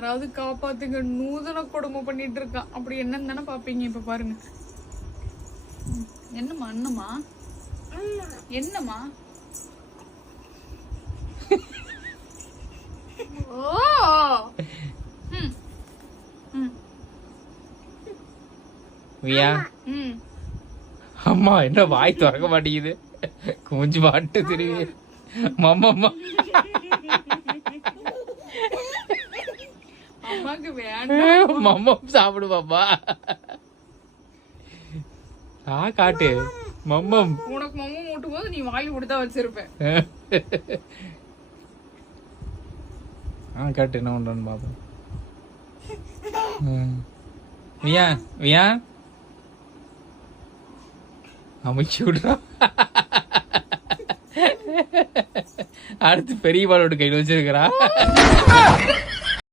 யாராவது காப்பாத்துங்க, நூதன கொடுமை பண்ணிட்டு இருக்கான். அப்படி என்னன்னு தானே பாப்பீங்க. இப்ப பாருங்க. என்னம்மா அண்ணம்மா என்னம்மா? ஓ அம்மா என்ன வாய் திறக்க மாட்டேங்குது, கொஞ்சம் பாட்டு திரும்பி. மம்மம்மா அம்மாக்கு வேண்டாம். மம்மம் சாப்பிடு பாப்பா. காட்டு மம்மம். உனக்கு மம்மம் மூட்டும் போது நீ வாயில் கொடுத்தா வச்சிருப்பேன். காட்டு என்ன பண்றான்னு பாப்போம். வியா வியா அமைச்சு விடுறா. அடுத்து பெரிய பாலோட கையில் வச்சிருக்கிறா.